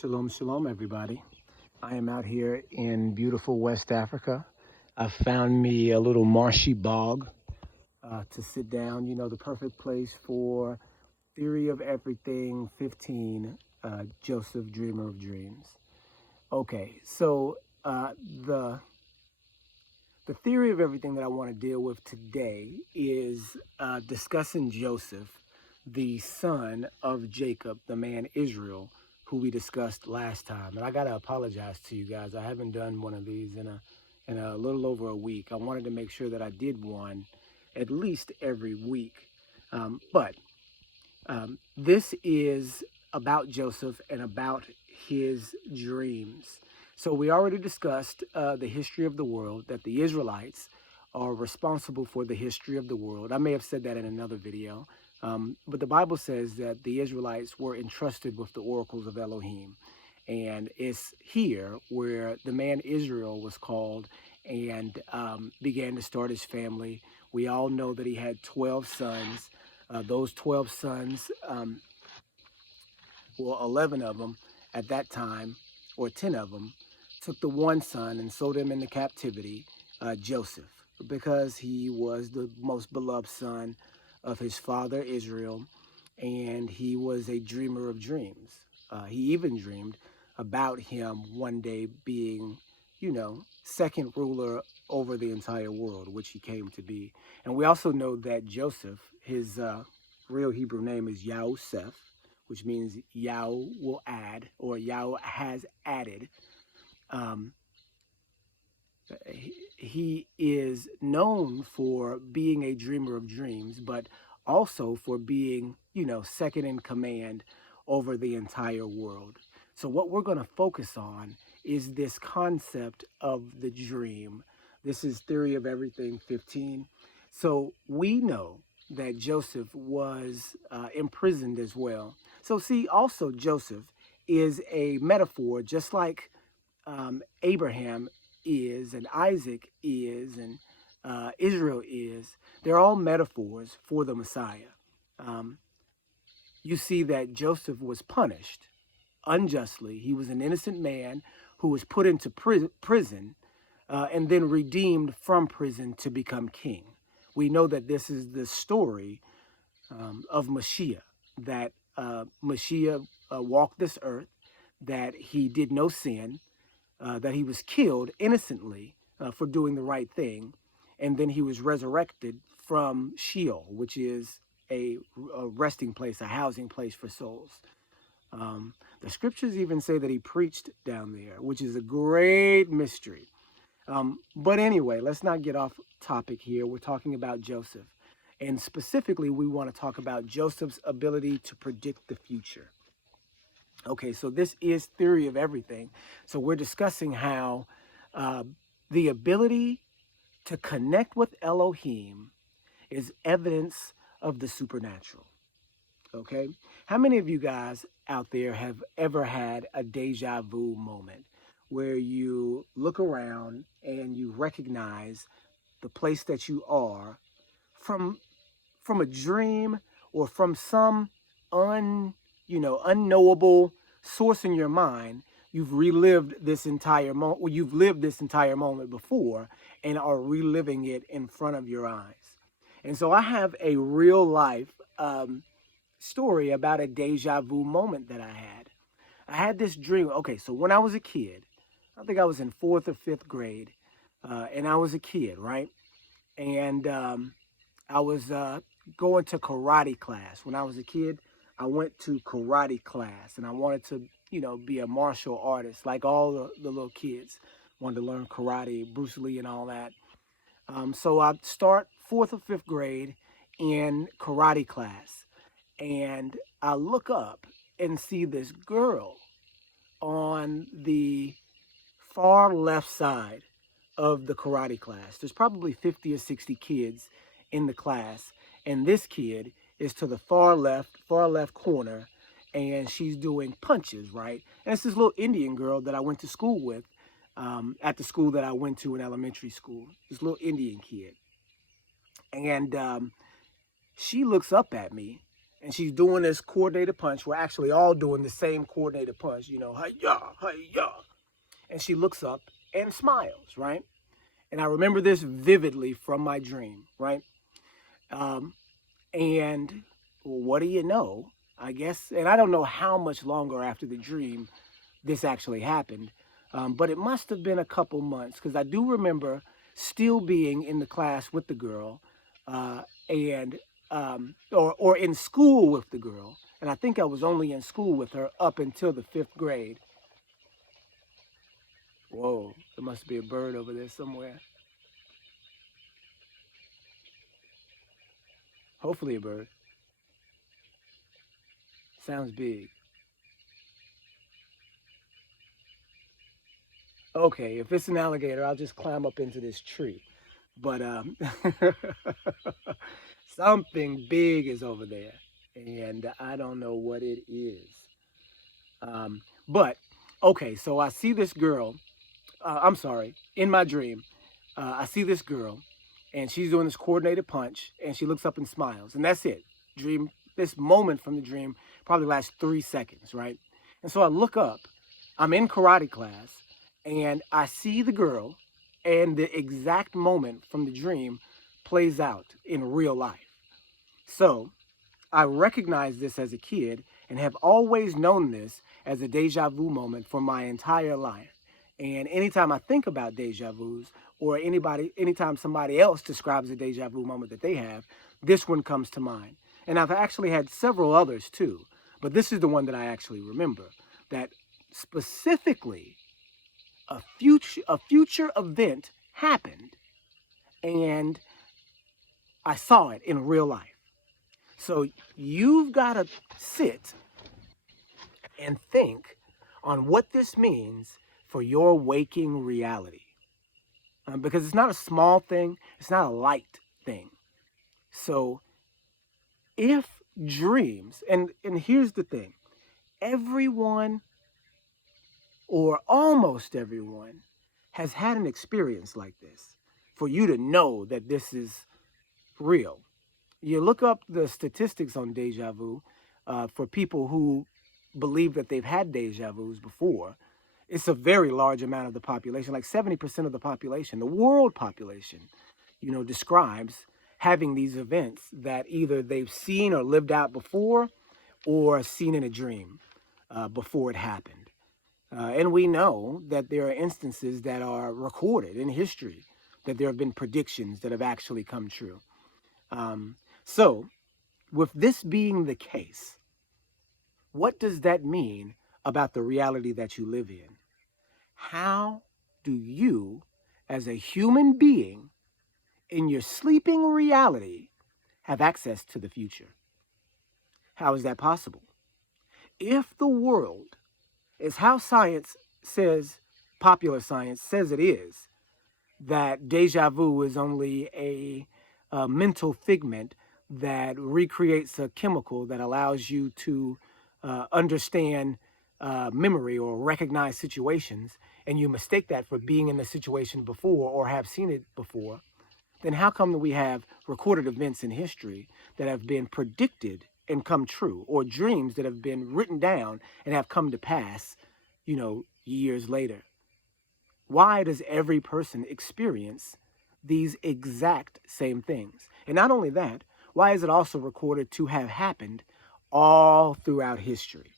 Shalom, shalom, everybody. I am out here in beautiful West Africa. I found me a little marshy bog to sit down. You know, the perfect place for Theory of Everything 15, Joseph, Dreamer of Dreams. Okay, so the theory of everything that I want to deal with today is discussing Joseph, the son of Jacob, the man Israel, who we discussed last time. And I gotta apologize to you guys. I haven't done one of these in a little over a week. I wanted to make sure that I did one at least every week. But this is about Joseph and about his dreams. So we already discussed the history of the world, that the Israelites are responsible for the history of the world. I may have said that in another video, but the Bible says that the Israelites were entrusted with the oracles of Elohim. And it's here where the man Israel was called and began to start his family. We all know that he had 12 sons. Those 12 sons, well, 11 of them at that time, or 10 of them, took the one son and sold him into captivity, Joseph, because he was the most beloved son of his father Israel, and he was a dreamer of dreams. He even dreamed about him one day being, second ruler over the entire world, which he came to be. And we also know that Joseph, his real Hebrew name is Yosef, which means Yah will add, or Yah has added. Um, he is known for being a dreamer of dreams, but also for being, second in command over the entire world. So what we're going to focus on is this concept of the dream. This is Theory of Everything 15. So we know that Joseph was imprisoned as well. So see, also Joseph is a metaphor, just like Abraham is, and Isaac is, and Israel is. They're all metaphors for the Messiah. Um, you see that Joseph was punished unjustly. He was an innocent man who was put into prison and then redeemed from prison to become king. We know that this is the story of Mashiach, that Mashiach walked this earth, that he did no sin, that he was killed innocently for doing the right thing, and then he was resurrected from Sheol, which is a resting place, a housing place for souls. The scriptures even say that he preached down there, which is a great mystery. But anyway, let's not get off topic here. We're talking about Joseph. And specifically, we want to talk about Joseph's ability to predict the future. Okay, so this is Theory of Everything. So we're discussing how the ability to connect with Elohim is evidence of the supernatural. Okay, how many of you guys out there have ever had a deja vu moment where you look around and you recognize the place that you are from a dream or from some unknowable source in your mind? You've relived this entire moment, or you've lived this entire moment before and are reliving it in front of your eyes. And so I have a real life story about a deja vu moment that I had. I had this dream. Okay, so when I was a kid, I think I was in fourth or fifth grade, and I was a kid, right? And I was going to karate class. When I was a kid, I went to karate class, and I wanted to, be a martial artist, like all the little kids wanted to learn karate, Bruce Lee, and all that. So I start fourth or fifth grade in karate class, and I look up and see this girl on the far left side of the karate class. There's probably 50 or 60 kids in the class, and this kid is to the far left corner, and she's doing punches, right? And it's this little Indian girl that I went to school with, at the school that I went to in elementary school. This little Indian kid, and she looks up at me, and she's doing this coordinated punch. We're actually all doing the same coordinated punch, you know, hi-ya, hi-ya. And she looks up and smiles, right? And I remember this vividly from my dream, right? Um, and what do you know? I guess, and I don't know how much longer after the dream this actually happened, but it must have been a couple months because I do remember still being in the class with the girl, and or in school with the girl, and I think I was only in school with her up until the fifth grade. Whoa, there must be a bird over there somewhere. Hopefully a bird. Sounds big. Okay, if it's an alligator, I'll just climb up into this tree. But something big is over there, and I don't know what it is. But okay, so I see this girl. I'm sorry, in my dream, I see this girl, and she's doing this coordinated punch, and she looks up and smiles, and that's it. Dream. This moment from the dream probably lasts 3 seconds, right? And so I look up. I'm in karate class, and I see the girl, and the exact moment from the dream plays out in real life. So I recognized this as a kid and have always known this as a deja vu moment for my entire life. And anytime I think about deja vus, or anytime somebody else describes a deja vu moment that they have, this one comes to mind. And I've actually had several others too, but this is the one that I actually remember. That specifically a future event happened, and I saw it in real life. So you've got to sit and think on what this means for your waking reality. Because it's not a small thing, it's not a light thing. So if dreams, and here's the thing, everyone or almost everyone has had an experience like this for you to know that this is real. You look up the statistics on deja vu for people who believe that they've had deja vus before. It's a very large amount of the population, like 70% of the population, the world population, describes having these events that either they've seen or lived out before or seen in a dream before it happened. And we know that there are instances that are recorded in history, that there have been predictions that have actually come true. Um, so, with this being the case, what does that mean about the reality that you live in? How do you, as a human being, in your sleeping reality, have access to the future? How is that possible? If the world is how science says, popular science says it is, that deja vu is only a mental figment that recreates a chemical that allows you to understand memory or recognize situations, and you mistake that for being in the situation before or have seen it before, then how come that we have recorded events in history that have been predicted and come true, or dreams that have been written down and have come to pass, years later? Why does every person experience these exact same things? And not only that, why is it also recorded to have happened all throughout history?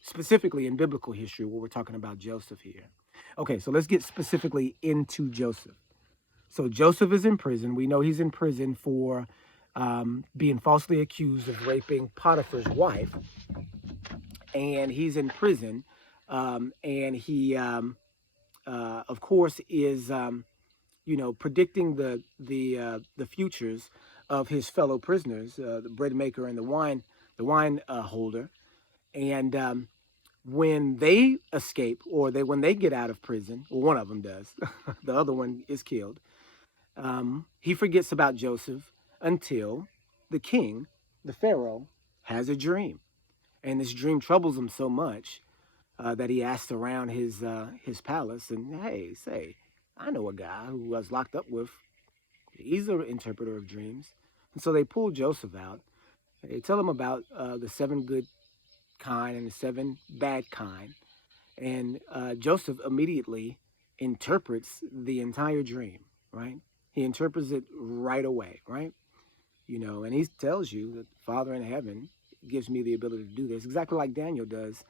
Specifically in biblical history, where we're talking about Joseph here. Okay, so let's get specifically into Joseph. So Joseph is in prison. We know he's in prison for being falsely accused of raping Potiphar's wife. And he's in prison. And he, of course, is predicting the futures of his fellow prisoners, the bread maker and the wine holder, and when they escape, or when they get out of prison, or one of them does, the other one is killed. He forgets about Joseph until the king, the Pharaoh, has a dream, and this dream troubles him so much that he asks around his palace, and hey, say, I know a guy who was locked up with. He's an interpreter of dreams, and so they pull Joseph out, Okay, tell him about the seven good kind and the seven bad kind. And Joseph immediately interprets the entire dream, right? He interprets it right away, right? And he tells you that the Father in heaven gives me the ability to do this, exactly like Daniel does,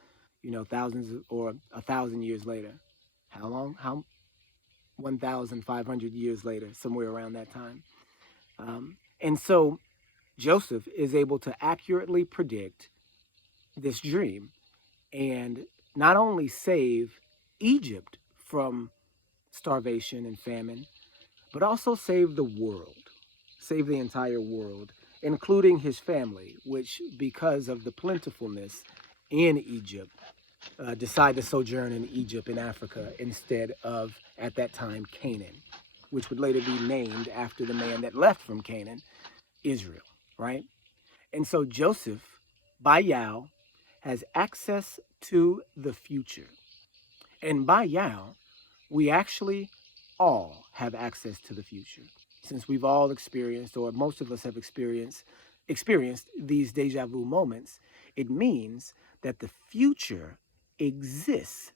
thousands or 1,000 years later. How long? How 1,500 years later, somewhere around that time. And so Joseph is able to accurately predict this dream and not only save Egypt from starvation and famine, but also save the world, save the entire world, including his family, which, because of the plentifulness in Egypt, decide to sojourn in Egypt in Africa instead of, at that time, Canaan, which would later be named after the man that left from Canaan, Israel, right? And so Joseph, by Yao, has access to the future. And by Yao, we actually all have access to the future. Since we've all experienced, or most of us have experienced these deja vu moments, it means that the future exists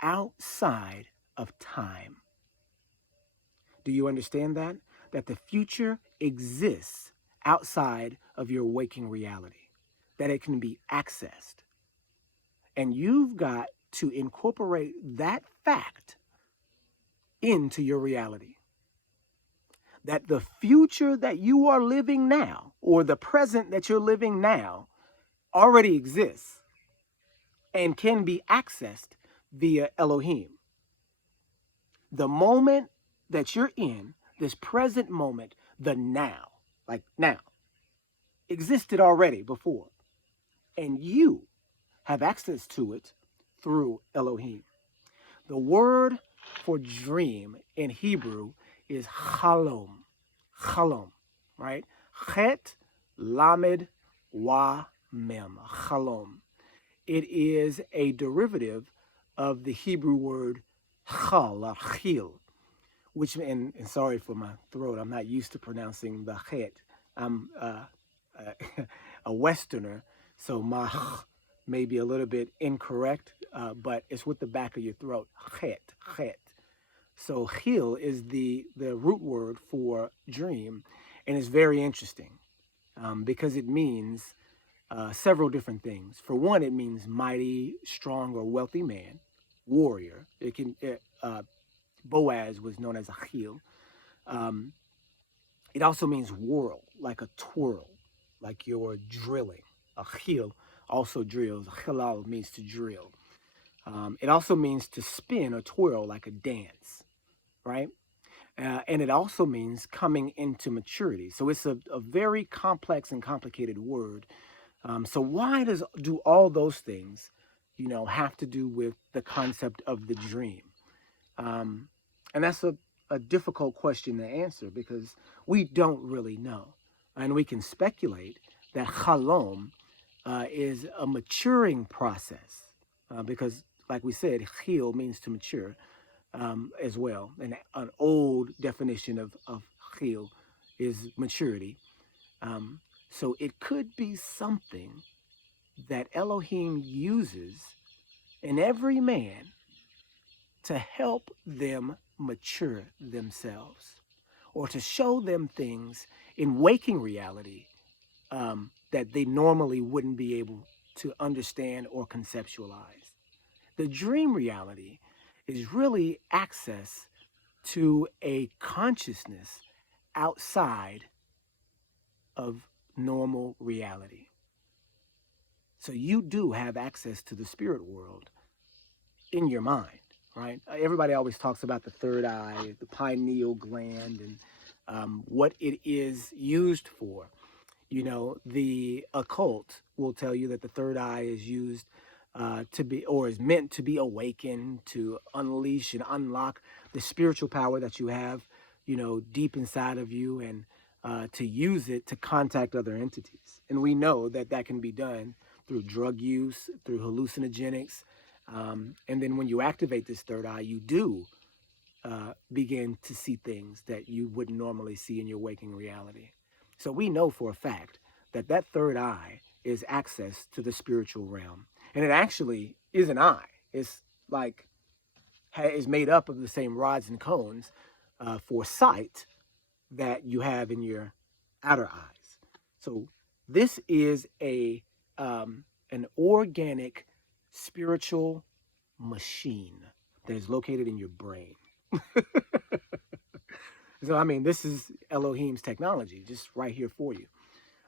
outside of time. Do you understand that? That the future exists outside of your waking reality, that it can be accessed. And you've got to incorporate that fact into your reality. That the future that you are living now, or the present that you're living now, already exists and can be accessed via Elohim. The moment that you're in, this present moment, the now, like now, existed already before. And you have access to it through Elohim. The word for dream in Hebrew is halom. Halom, right? Chet, lamed, wa, mem. Halom. It is a derivative of the Hebrew word chal, or chil, which, and sorry for my throat, I'm not used to pronouncing the chet. I'm a Westerner, so my may be a little bit incorrect, but it's with the back of your throat. Chet, chet. So chil is the root word for dream, and it's very interesting because it means several different things. For one, it means mighty, strong, or wealthy man, warrior. Boaz was known as a chil. Um, it also means whirl, like a twirl, like you're drilling. A chil also drills. Chilal means to drill. It also means to spin or twirl, like a dance, right? And it also means coming into maturity. So it's a very complex and complicated word. So why do all those things, have to do with the concept of the dream? And that's a difficult question to answer because we don't really know. And we can speculate that halom is a maturing process because, like we said, chil means to mature as well. And an old definition of chil is maturity. Um, so it could be something that Elohim uses in every man to help them mature themselves or to show them things in waking reality that they normally wouldn't be able to understand or conceptualize. The dream reality is really access to a consciousness outside of normal reality. So you do have access to the spirit world in your mind, right? Everybody always talks about the third eye, the pineal gland, and what it is used for. The occult will tell you that the third eye is used to be, or is meant to be awakened, to unleash and unlock the spiritual power that you have, deep inside of you, and to use it to contact other entities. And we know that that can be done through drug use, through hallucinogenics. And then when you activate this third eye, you do begin to see things that you wouldn't normally see in your waking reality. So we know for a fact that that third eye is access to the spiritual realm. And it actually is an eye. It's like is made up of the same rods and cones for sight that you have in your outer eyes. So this is a an organic spiritual machine that is located in your brain. So I mean, this is Elohim's technology, just right here for you.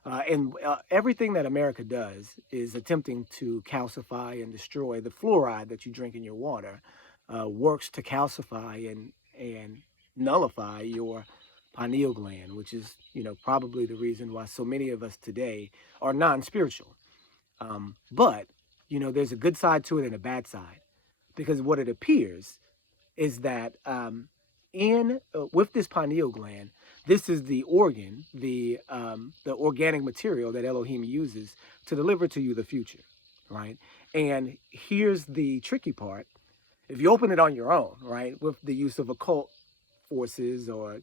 And everything that America does is attempting to calcify and destroy the fluoride that you drink in your water. Works to calcify and nullify your pineal gland, which is probably the reason why so many of us today are non-spiritual. But there's a good side to it and a bad side, because what it appears is that in with this pineal gland, this is the organ, the organic material that Elohim uses to deliver to you the future, right? And here's the tricky part: if you open it on your own, right, with the use of occult forces or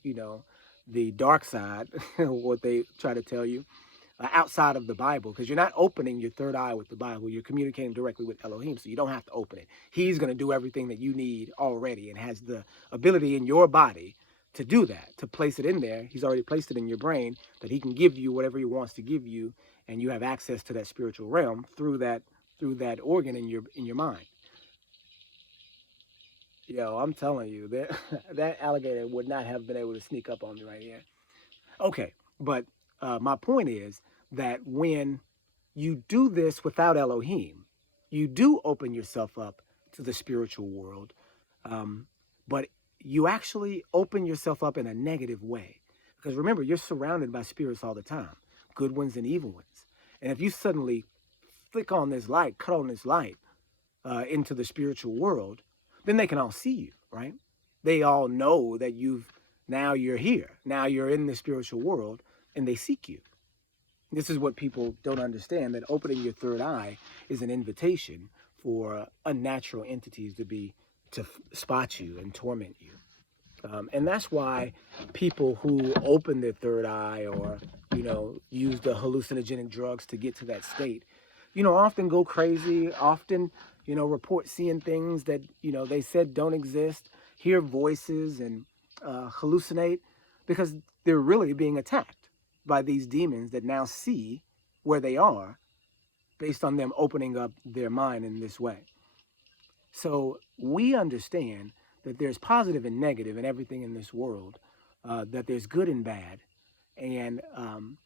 the dark side, what they try to tell you, outside of the Bible, because you're not opening your third eye with the Bible. You're communicating directly with Elohim, so you don't have to open it. He's going to do everything that you need already and has the ability in your body to do that, to place it in there. He's already placed it in your brain that he can give you whatever he wants to give you, and you have access to that spiritual realm through that organ in your mind. Yo, I'm telling you that that alligator would not have been able to sneak up on me right here. Okay, but my point is that when you do this without Elohim, you do open yourself up to the spiritual world, um, but you actually open yourself up in a negative way. Because remember, you're surrounded by spirits all the time, good ones and evil ones. And if you suddenly flick on this light, cut on this light into the spiritual world, then they can all see you, right? They all know that now you're here. Now you're in the spiritual world and they seek you. This is what people don't understand, that opening your third eye is an invitation for unnatural entities to spot you and torment you. And that's why people who open their third eye or, use the hallucinogenic drugs to get to that state, often go crazy, often, report seeing things that, they said don't exist, hear voices and hallucinate, because they're really being attacked by these demons that now see where they are based on them opening up their mind in this way. So we understand that there's positive and negative in everything in this world, that there's good and bad, and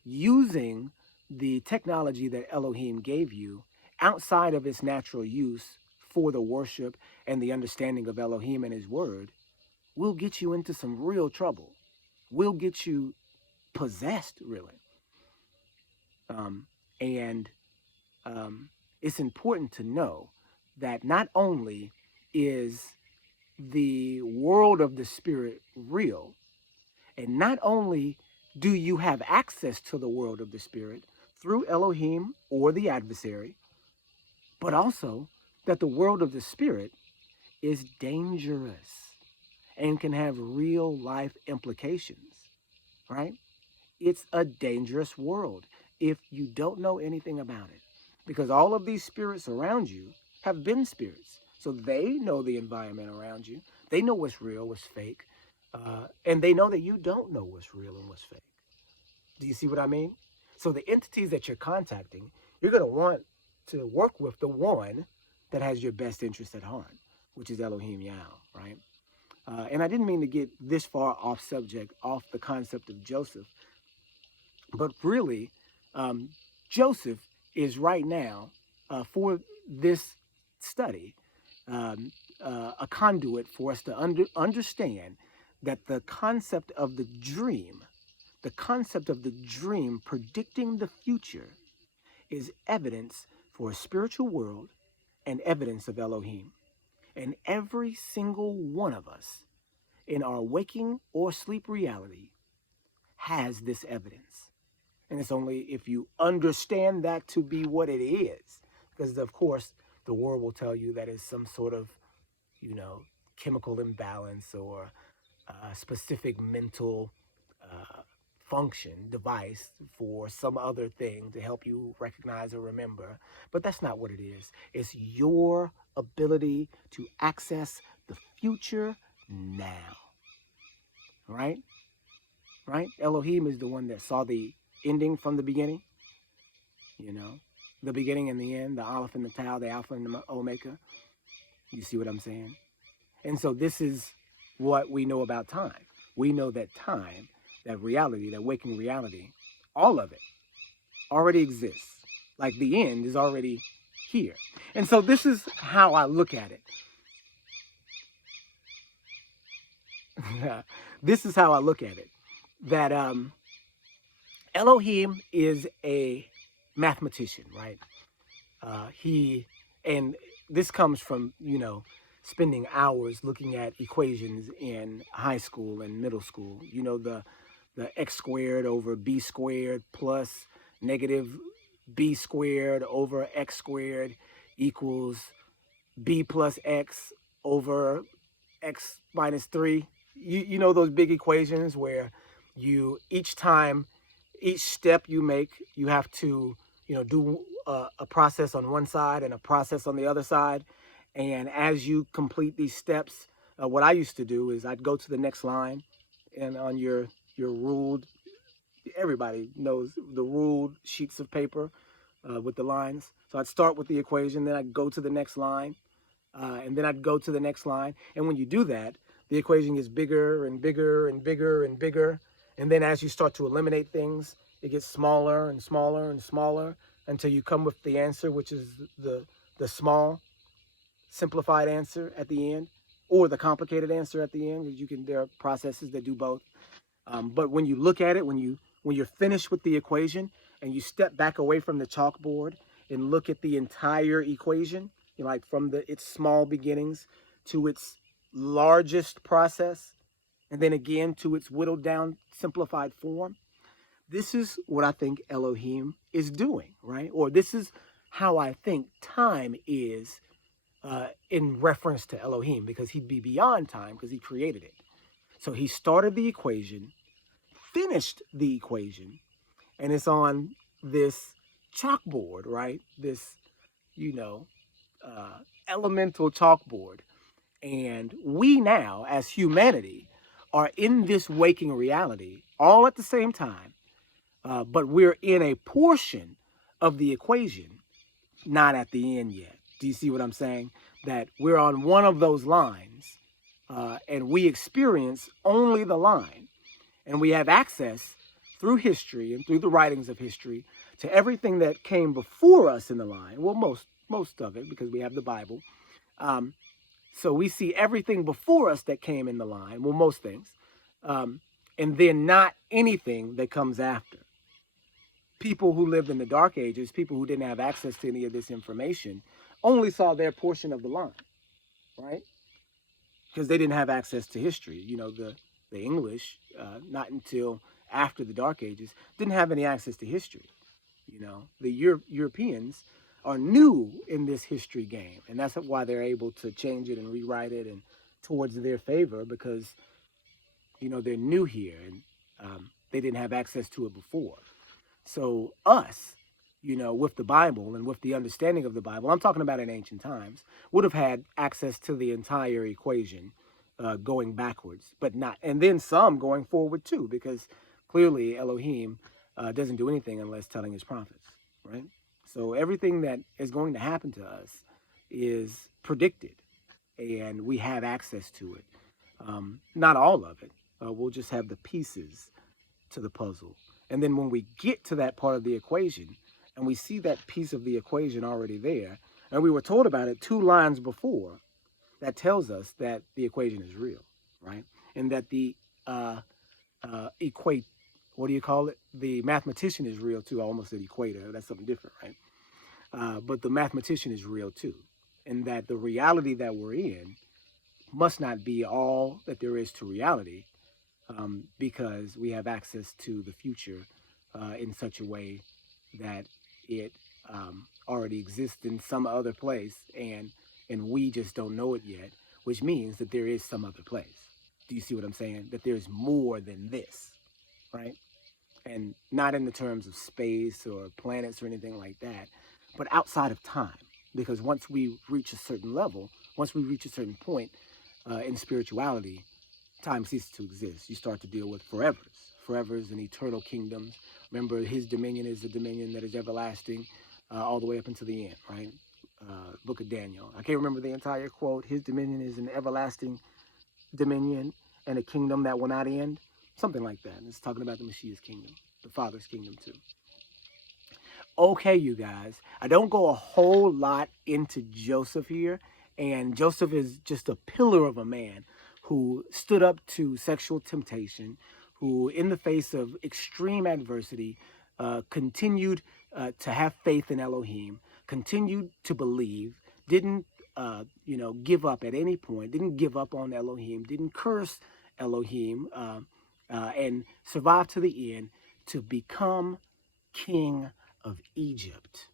using the technology that Elohim gave you outside of its natural use for the worship and the understanding of Elohim and his word will get you into some real trouble. Will get you possessed, really. And it's important to know that not only is the world of the spirit real, and not only do you have access to the world of the spirit through Elohim or the adversary, but also that the world of the spirit is dangerous and can have real life implications, right? It's a dangerous world if you don't know anything about it, because all of these spirits around you have been spirits. So they know the environment around you. They know what's real, what's fake, and they know that you don't know what's real and what's fake. Do you see what I mean? So the entities that you're contacting, you're going to want to work with the one that has your best interest at heart, which is Elohim Yah, right? And I didn't mean to get this far off subject, off the concept of Joseph, but really, Joseph is right now, for this study, a conduit for us to understand that the concept of the dream predicting the future, is evidence for a spiritual world and evidence of Elohim. And every single one of us in our waking or sleep reality has this evidence. And it's only if you understand that to be what it is, because of course the world will tell you that it's some sort of, chemical imbalance or specific mental function, device for some other thing to help you recognize or remember. But that's not what it is. It's your ability to access the future now. Right? Right? Elohim is the one that saw the ending from the beginning, you know, the beginning and the end, the Aleph and the Tau, the Alpha and the Omega. You see what I'm saying? And so this is what we know about time. We know that time, that reality, that waking reality, all of it already exists. Like the end is already here. And so this is how I look at it. This is how I look at it. That Elohim is a mathematician, right? He, and this comes from, spending hours looking at equations in high school and middle school. The x squared over b squared plus negative b squared over x squared equals b plus x over x minus 3. You know those big equations where each step you make, you have to do a process on one side and a process on the other side. And as you complete these steps, what I used to do is I'd go to the next line, and on your ruled, everybody knows the ruled sheets of paper with the lines. So I'd start with the equation, then I'd go to the next line, and then I'd go to the next line. And when you do that, the equation gets bigger and bigger and bigger and bigger. And then as you start to eliminate things, it gets smaller and smaller and smaller until you come with the answer, which is the small, simplified answer at the end, or the complicated answer at the end. There are processes that do both. But when you look at it, when you're finished with the equation and you step back away from the chalkboard and look at the entire equation, like from its small beginnings to its largest process, and then again to its whittled down, simplified form. This is what I think Elohim is doing, right? Or this is how I think time is in reference to Elohim, because he'd be beyond time because he created it. So he started the equation, finished the equation, and it's on this chalkboard, right? This, elemental chalkboard. And we now, as humanity, are in this waking reality all at the same time, but we're in a portion of the equation, not at the end yet. Do you see what I'm saying? That we're on one of those lines, and we experience only the line, and we have access through history and through the writings of history to everything that came before us in the line. Well, most of it, because we have the Bible. So we see everything before us that came in the line. Well, most things, and then not anything that comes after. People who lived in the Dark Ages, people who didn't have access to any of this information, only saw their portion of the line, right? Because they didn't have access to history. The English, not until after the Dark Ages, didn't have any access to history. The Europeans are new in this history game, and that's why they're able to change it and rewrite it and towards their favor, because they're new here, and they didn't have access to it before. So us, with the Bible and with the understanding of the Bible, I'm talking about in ancient times, would have had access to the entire equation going backwards, but not, and then some going forward too, because clearly Elohim doesn't do anything unless telling his prophets, right? So everything that is going to happen to us is predicted, and we have access to it. Not all of it. We'll just have the pieces to the puzzle. And then when we get to that part of the equation, and we see that piece of the equation already there, and we were told about it 2 lines before, that tells us that the equation is real, right? And that the what do you call it? The mathematician is real too. I almost said equator. That's something different, right? But the mathematician is real too. And that the reality that we're in must not be all that there is to reality, because we have access to the future in such a way that it already exists in some other place, and we just don't know it yet, which means that there is some other place. Do you see what I'm saying? That there's more than this, right? and not in the terms of space or planets or anything like that, but outside of time. Because once we reach a certain level, once we reach a certain point in spirituality, time ceases to exist. You start to deal with forevers, forevers and eternal kingdoms. Remember, his dominion is a dominion that is everlasting all the way up until the end, right? Book of Daniel. I can't remember the entire quote. His dominion is an everlasting dominion and a kingdom that will not end. Something like that. And it's talking about the Messiah's kingdom, the Father's kingdom too. Okay, you guys. I don't go a whole lot into Joseph here. And Joseph is just a pillar of a man who stood up to sexual temptation, who, in the face of extreme adversity, continued to have faith in Elohim, continued to believe, didn't, give up at any point, didn't give up on Elohim, didn't curse Elohim, and survived to the end to become king of Egypt,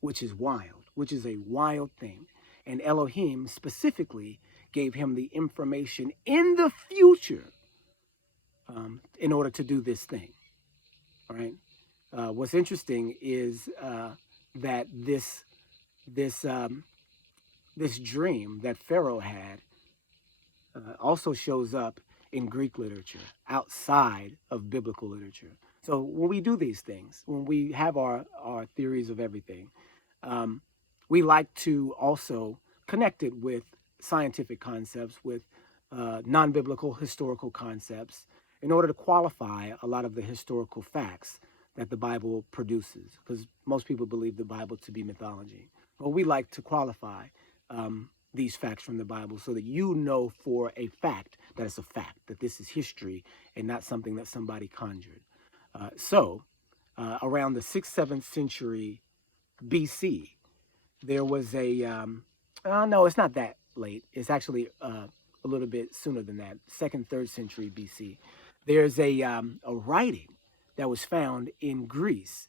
which is wild, which is a wild thing. And Elohim specifically gave him the information in the future in order to do this thing. All right. What's interesting is that this dream that Pharaoh had also shows up in Greek literature outside of biblical literature. So when we do these things, when we have our theories of everything, we like to also connect it with scientific concepts, with non-biblical historical concepts, in order to qualify a lot of the historical facts that the Bible produces, because most people believe the Bible to be mythology. But we like to qualify these facts from the Bible so that you know for a fact that it's a fact, that this is history and not something that somebody conjured. So around the 6th, 7th century BC, there was no, it's not that late. It's actually a little bit sooner than that, 2nd, 3rd century BC. There's a writing that was found in Greece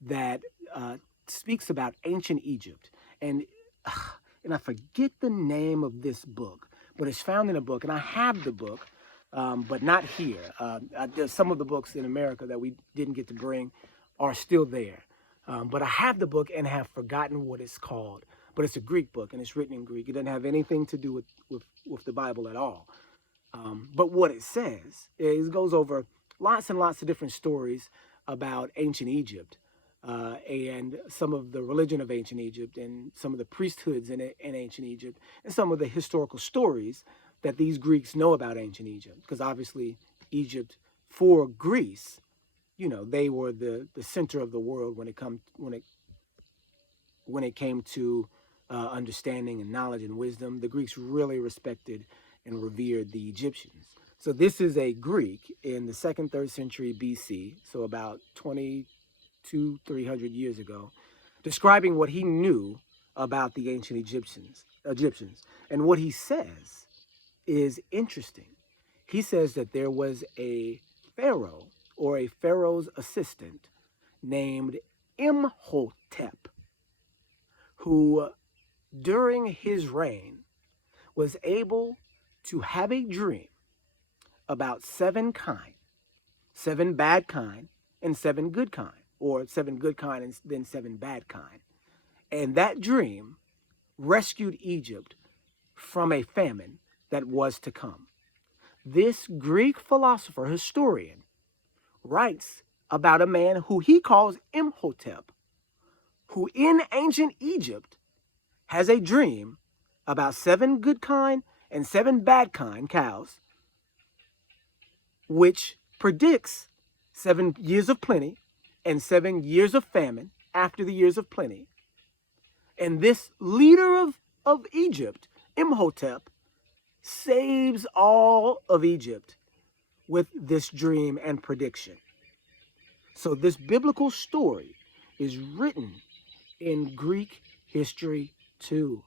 that speaks about ancient Egypt. And I forget the name of this book, but it's found in a book, and I have the book, but not here. There's some of the books in America that we didn't get to bring are still there. But I have the book and have forgotten what it's called. But it's a Greek book, and it's written in Greek. It doesn't have anything to do with the Bible at all. But what it says is it goes over lots and lots of different stories about ancient Egypt and some of the religion of ancient Egypt and some of the priesthoods in ancient Egypt and some of the historical stories that these Greeks know about ancient Egypt. Because obviously Egypt, for Greece, they were the center of the world when it came to understanding and knowledge and wisdom. The Greeks really respected and revered the Egyptians. So this is a Greek in the 2nd, 3rd century BC, so about 300 years ago, describing what he knew about the ancient Egyptians. And what he says is interesting. He says that there was a pharaoh or a pharaoh's assistant named Imhotep, who during his reign was able to have a dream about 7 kind, 7 bad kind, and 7 good kind, or 7 good kind and then 7 bad kind. And that dream rescued Egypt from a famine that was to come. This Greek philosopher, historian, writes about a man who he calls Imhotep, who in ancient Egypt has a dream about 7 good kind and 7 bad kind cows, which predicts 7 years of plenty and 7 years of famine after the years of plenty. And this leader of Egypt, Imhotep, saves all of Egypt with this dream and prediction. So this biblical story is written in Greek history too.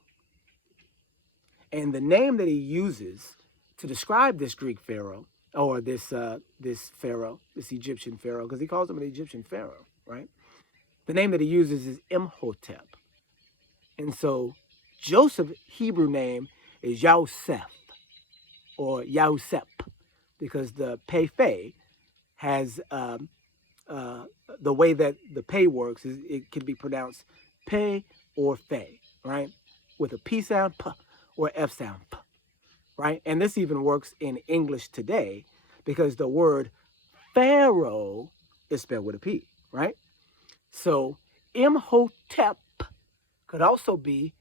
And the name that he uses to describe this Greek pharaoh, or this Egyptian pharaoh, because he calls him an Egyptian pharaoh, right? The name that he uses is Imhotep. And so Joseph's Hebrew name is Yosef, or Yosep, because the Pei has the way that the pay works is it can be pronounced pay or fay, right? With a P sound, p, or F sound, p, right? And this even works in English today because the word Pharaoh is spelled with a P, right? So Imhotep could also be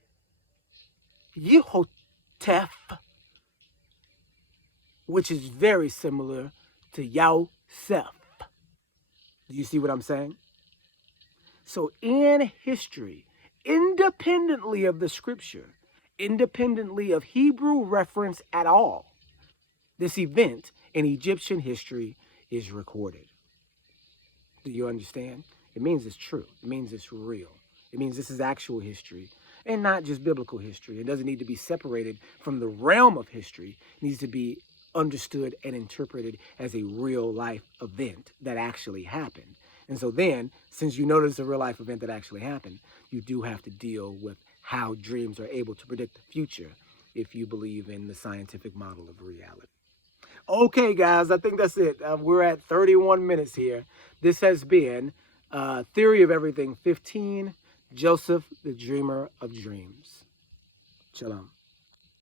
Yehotep, which is very similar to Yosef. Do you see what I'm saying? So in history, independently of the scripture, independently of Hebrew reference at all, this event in Egyptian history is recorded. Do you understand? It means it's true. It means it's real. It means this is actual history and not just biblical history. It doesn't need to be separated from the realm of history. It needs to be understood and interpreted as a real life event that actually happened. And so then, since you know there's a real life event that actually happened, you do have to deal with how dreams are able to predict the future if you believe in the scientific model of reality. Okay, guys, I think that's it. We're at 31 minutes here. This has been Theory of Everything 15, Joseph, the Dreamer of Dreams. Shalom.